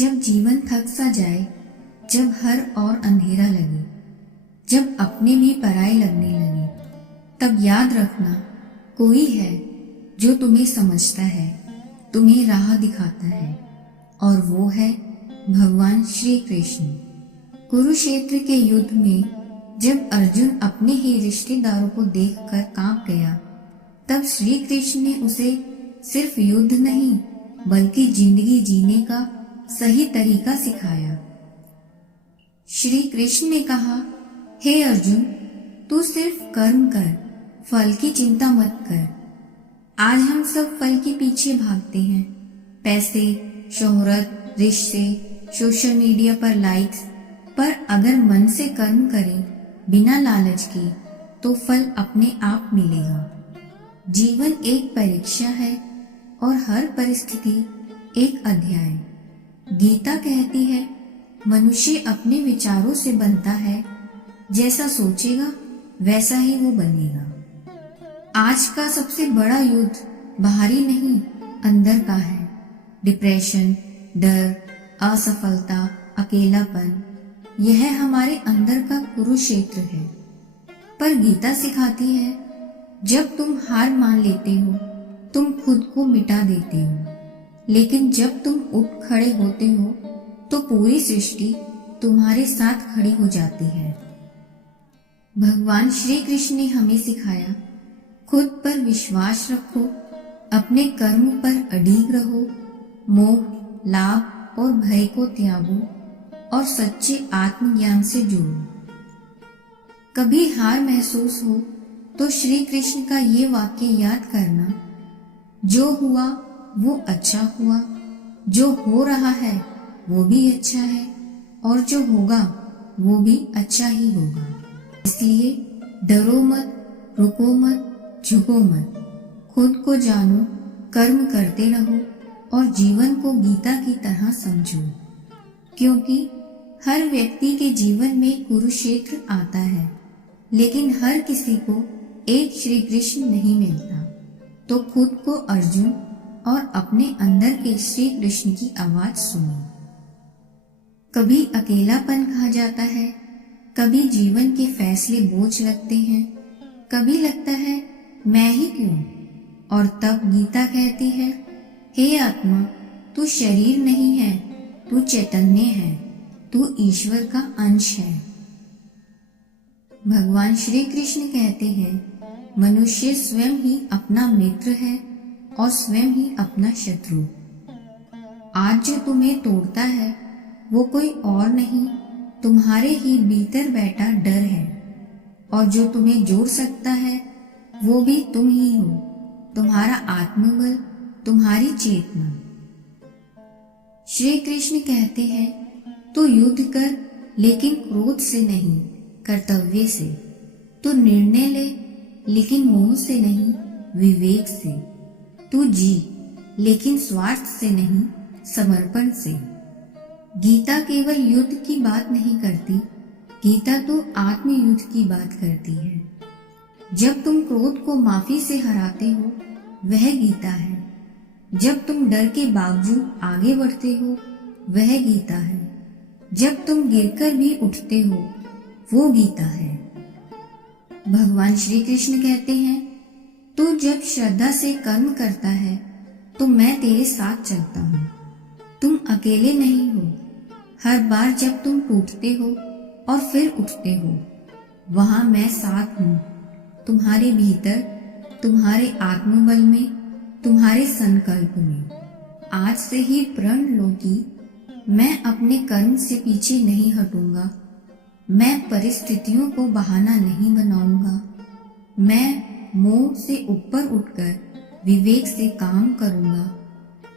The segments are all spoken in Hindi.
जब जीवन थक सा जाए, जब हर और अंधेरा लगे, जब अपने भी पराये लगने लगे, तब याद रखना कोई है जो तुम्हें समझता है, तुम्हें राह दिखाता है, और वो है भगवान श्री कृष्ण। कुरुक्षेत्र के युद्ध में जब अर्जुन अपने ही रिश्तेदारों को देखकर कांप गया, तब श्री कृष्ण ने उसे सिर्फ युद्ध नहीं बल्कि जिंदगी जीने का सही तरीका सिखाया। श्री कृष्ण ने कहा, हे अर्जुन, तू सिर्फ कर्म कर, फल की चिंता मत कर। आज हम सब फल के पीछे भागते हैं, पैसे, शोहरत, रिश्ते, सोशल मीडिया पर लाइक्स। पर अगर मन से कर्म करें बिना लालच के, तो फल अपने आप मिलेगा। जीवन एक परीक्षा है और हर परिस्थिति एक अध्याय। गीता कहती है, मनुष्य अपने विचारों से बनता है, जैसा सोचेगा वैसा ही वो बनेगा। आज का सबसे बड़ा युद्ध बाहरी नहीं, अंदर का है। डिप्रेशन, डर, असफलता, अकेलापन, यह हमारे अंदर का कुरुक्षेत्र है। पर गीता सिखाती है, जब तुम हार मान लेते हो, तुम खुद को मिटा देते हो, लेकिन जब तुम उठ खड़े होते हो, तो पूरी सृष्टि तुम्हारे साथ खड़ी हो जाती है। भगवान श्री कृष्ण ने हमें सिखाया, खुद पर विश्वास रखो, अपने कर्म पर अडिग रहो, मोह, लाभ और भय को त्यागो और सच्चे आत्मज्ञान से जुड़ो। कभी हार महसूस हो तो श्री कृष्ण का ये वाक्य याद करना, जो हुआ वो अच्छा हुआ, जो हो रहा है वो भी अच्छा है, और जो होगा वो भी अच्छा ही होगा। इसलिए डरो मत, रुको मत, झुको मत, खुद को जानो, कर्म करते रहो और जीवन को गीता की तरह समझो। क्योंकि हर व्यक्ति के जीवन में कुरुक्षेत्र आता है, लेकिन हर किसी को एक श्री कृष्ण नहीं मिलता। तो खुद को अर्जुन और अपने अंदर के श्री कृष्ण की आवाज सुनो। कभी अकेलापन खा जाता है, कभी जीवन के फैसले बोझ लगते हैं, कभी लगता है मैं ही क्यों, और तब गीता कहती है, हे आत्मा, तू शरीर नहीं है, तू चैतन्य है, तू ईश्वर का अंश है। भगवान श्री कृष्ण कहते हैं, मनुष्य स्वयं ही अपना मित्र है और स्वयं ही अपना शत्रु। आज जो तुम्हें तोड़ता है वो कोई और नहीं, तुम्हारे ही भीतर बैठा डर है, और जो तुम्हें जोड़ सकता है वो भी तुम ही हो, तुम्हारा आत्मबल, तुम्हारी चेतना। श्री कृष्ण कहते हैं, तू युद्ध कर, लेकिन क्रोध से नहीं, कर्तव्य से। तू निर्णय ले, लेकिन मोह से नहीं, विवेक से। तू जी, लेकिन स्वार्थ से नहीं, समर्पण से। गीता केवल युद्ध की बात नहीं करती, गीता तो आत्मयुद्ध की बात करती है। जब तुम क्रोध को माफी से हराते हो, वह गीता है। जब तुम डर के बावजूद आगे बढ़ते हो, वह गीता है। जब तुम गिरकर भी उठते हो, वो गीता है। भगवान श्री कृष्ण कहते हैं, तू जब श्रद्धा से कर्म करता है तो मैं तेरे साथ चलता हूँ। तुम अकेले नहीं हो। हर बार जब तुम टूटते हो और फिर उठते हो, वहां मैं साथ हूँ, तुम्हारे भीतर, तुम्हारे आत्मबल में, तुम्हारे संकल्प में। आज से ही प्रण लो कि मैं अपने कर्म से पीछे नहीं हटूंगा, मैं परिस्थितियों को बहाना नहीं बनाऊंगा, मैं मोह से ऊपर उठकर विवेक से काम करूंगा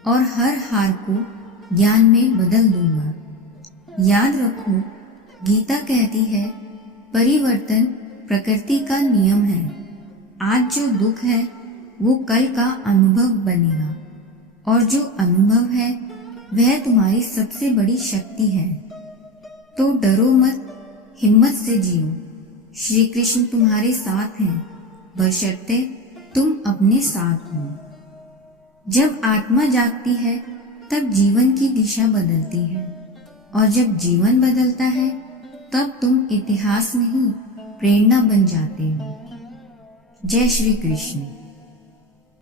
और हर हार को ज्ञान में बदल दूंगा। याद रखो, गीता कहती है, परिवर्तन प्रकृति का नियम है। आज जो दुख है वो कल का अनुभव बनेगा, और जो अनुभव है वह तुम्हारी सबसे बड़ी शक्ति है। तो डरो मत, हिम्मत से जियो। श्री कृष्ण तुम्हारे साथ हैं, बशर्ते तुम अपने साथ हो। जब आत्मा जागती है तब जीवन की दिशा बदलती है, और जब जीवन बदलता है तब तुम इतिहास नहीं, प्रेरणा बन जाते हो। जय श्री कृष्ण।